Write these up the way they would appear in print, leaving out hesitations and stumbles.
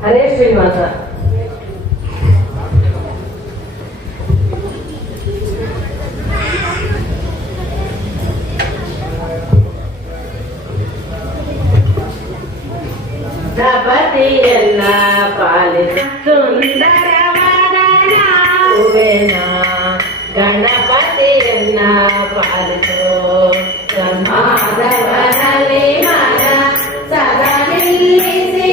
ಹರೇ ಶ್ರೀನಿವಾಸ. ಗಣಪತಿಯನ್ನ ಪಾಲಿಸ ಸುಂದರವಾದನ ಗಣಪತಿಯನ್ನ ಪಾಲಿಸೋ ಮಾಧವನಲ್ಲಿ ಮನ ಸದಾ ನಿಲ್ಲಿಸಿ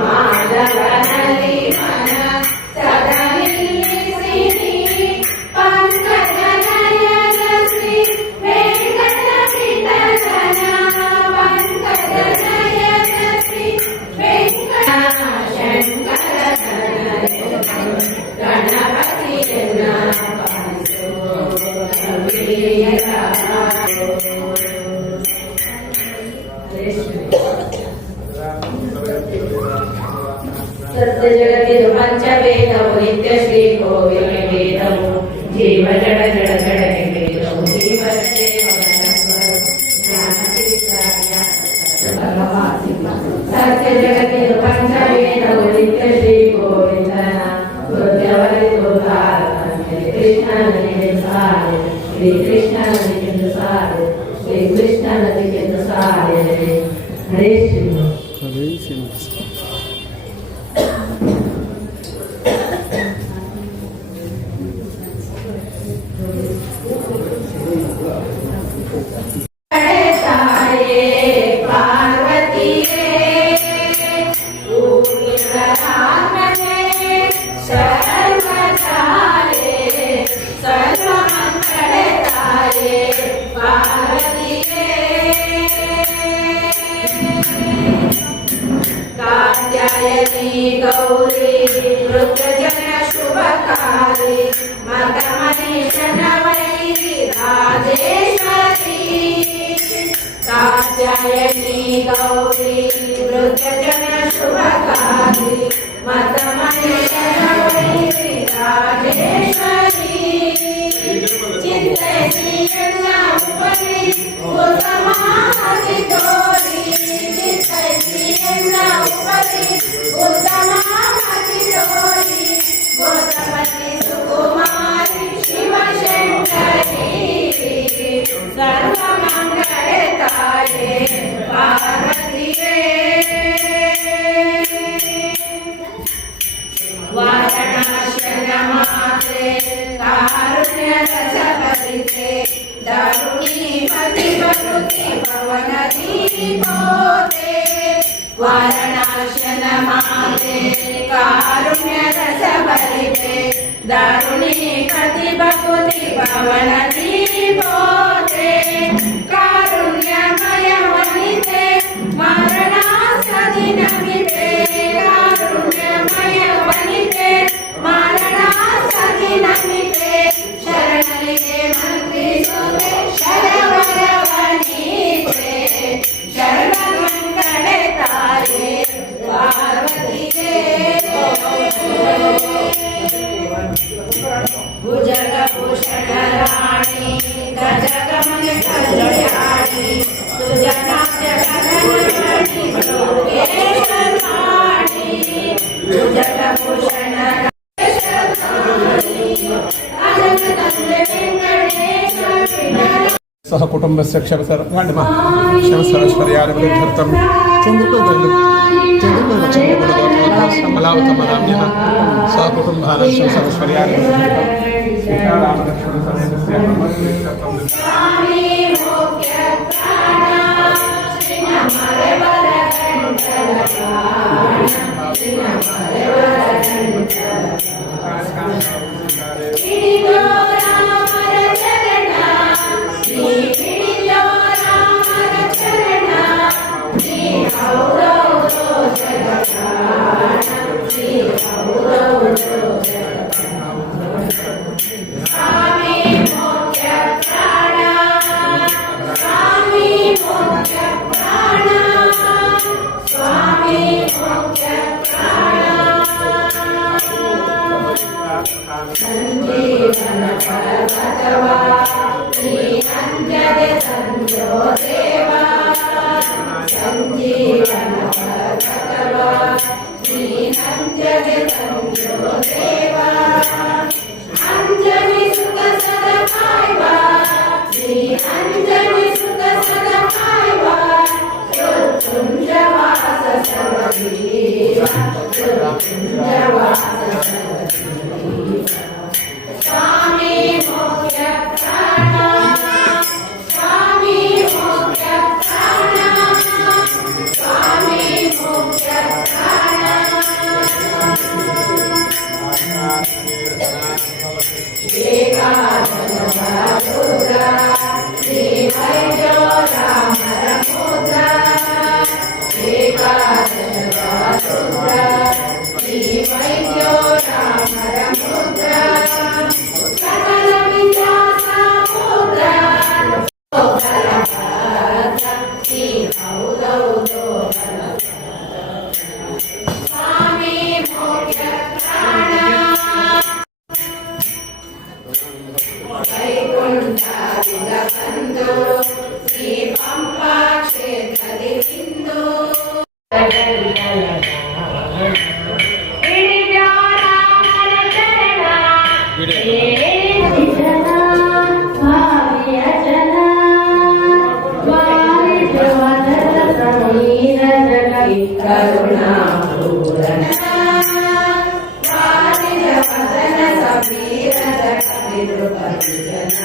ಮಾಧವನಲ್ಲಿ ಮನ ಸದಾ ನಿಲ್ಲಿಸಿ ಪಂಕಜನಯನ ಶ್ರೀ ವೆಂಕಟ ವಿಠಲನ ಪಂಕಜನಯನ ಶ್ರೀ ವೆಂಕಟ ಶಂಕರ ಗಣಪತಿಯನ್ನ ಪಾಲಿಸೋ ಸತ್ಯ ಜಗತ್ತಿದು ಪಂಚವೇದವು ನಿತ್ಯ ಶ್ರೀ ಕೋವಿಲ ವೇದವು ಜೀವ ಜಡ ಜಡ ಜಡನೆ ವೇದವು ಜೀವ ಸತ್ಯ ಜಗತ್ತಿದು ಪಂಚವೇದವು ನಿತ್ಯ ಶ್ರೀ ಗೋವಿಂದನ ಹೃದಯವರಿತು ಕೃಷ್ಣ ನದಿಗೆ ಸಾರೆ ಶ್ರೀ ಕೃಷ್ಣ ನದಿಗೆಂದು ಸಾರೆ ಶ್ರೀ ಕೃಷ್ಣ ನದಿಗೆಂದು ಸಾರೆ. ಹರೇ ಶ್ರೀನಿವಾಸ. ಗೌರಿ ವೃದ್ಧಜನ ಶುಭಕಾರಿ ಮಗಮನೀಷನ ವೈರಿ ರಾಜೇಶ್ವರಿ ಕಾತ್ಯಾಯನಿ ಗೌರಿ ವೃದ್ಧಜನ ಶುಭಕಾರಿ ಮಗಮನೀಷನ ವೈರಿ ರಾಜೇಶ್ವರಿ ಚಿಂತೈಸಿ ಎಲ್ಲ ಉಪರಿ ಉತ್ತಮಾತಿ ತೋರಿ ಚಿಂತೈಸಿ ಎಲ್ಲ ಉಪರಿ ಉತ್ತಮಾತಿ ತೋರಿ ಗೋತಪತಿ ಸುಕುಮಾರಿ ಶಿವಶಂಕರಿ ಸರ್ವಮಂಗಳೆ ತಾಯೇ ಪಾರ್ವತಿಯೇ. ವಾರಣಾಸ್ಯನ ಮಾತೆ ಕಾರುಣ್ಯ ರಸಭರಿತೆ ದಾರುಣಿ ಪತಿ ಪ್ರಕೃತಿ ಪವನ ದೀಪೋತೆ. ವಾರಣಾಸ್ಯನ ಮಾತೆ ಕಾರುಣ್ಯ ರಸಭರಿತೆ ದಾರುಣಿ ಪತಿ ಪ್ರಕೃತಿ ಪವನ ದೀಪೋತೆ. ಕಾರುಣ್ಯಮಯ ವನಿತೆ ಮರಣಾಸದಿ ನಮಿತೆ ಕಾರುಣ್ಯಮಯ ವನಿತೆ ಮರಣಾಸದಿ ನಮಿತೆ ಶರಣರಿಗೆ ಮಂತ್ರಿಸುವೆ ಶರವರವನಿತೆ ಶರಣಮಂಗಳೆ ತಾಯೇ ಪಾರ್ವತಿಯೇ. ಭುಜಗಭೂಷಣ ರಾಣಿ ಗಜಗಮನ ಕಲ್ಯಾಣಿ ಸುಜನಾದ್ಯ ಕನಕಮಣಿ ಯೋಗೇಶ್ವರಾಣಿ ಭುಜಗಭೂಷಣ सह कुटुंबस्य क्षमसरस्वर्यादिवृद्ध्यर्थं चन्द्रकुलगोत्रमलावतमनाम्यः सह कुटुम्बानां ನೀರಜ ಕವಿ ಕರುಣಾಪೂರಣ ವಾರಿಜ ವದನ ಸಮೀರಜ ಕವಿ ನೃಪತಿ ಜನ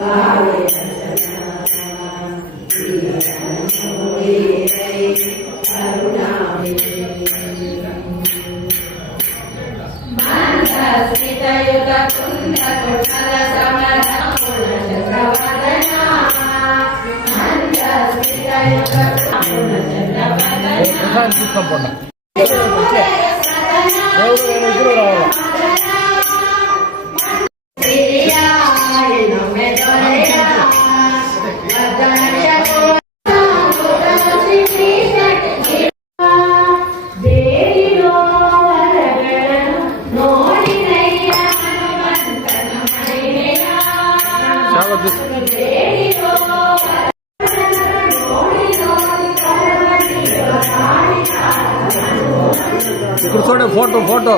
ಭಾವಿ ರಚನ ಮಂದಸ್ಮಿತಯುತ ಕುಂದ ಕುಶಲ ಸಮರ ಪೂರ್ಣಚಂದ್ರವದನ ಮಂದಸ್ಮಿತಯುತ ಪೂರ್ಣಚಂದ್ರವದನ తీసుకోండి ఇక్కడ చూడే ఫోటో ఫోటో